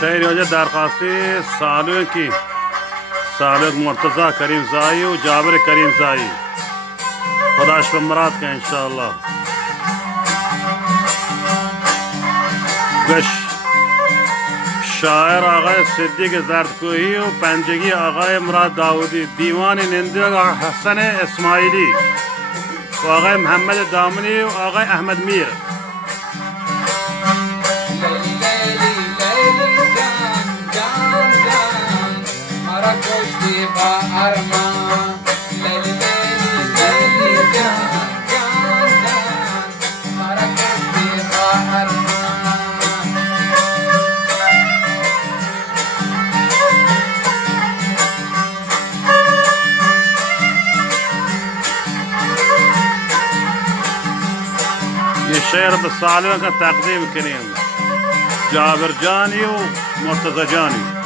شعر وجه درخواستی سالوں کی سالوں مرتضی کریم زائی و جابر کریم زائی خدا شب مراد کا انشاءاللہ گش شاعر آقای صدیق زردکوهی و پنجگی آقای مراد داودی دیوان نندگ حسن اسماعیلی و آقای محمد دامنی و آقای احمد میر ये शेर बसालियों का तकदीम करें जाबिर जानी و مرتضی جانی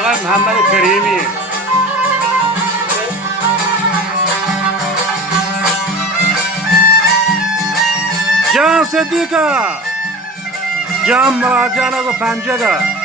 آقای محمد کریمی جان صدیقہ جان مراد جانا کو پنجگا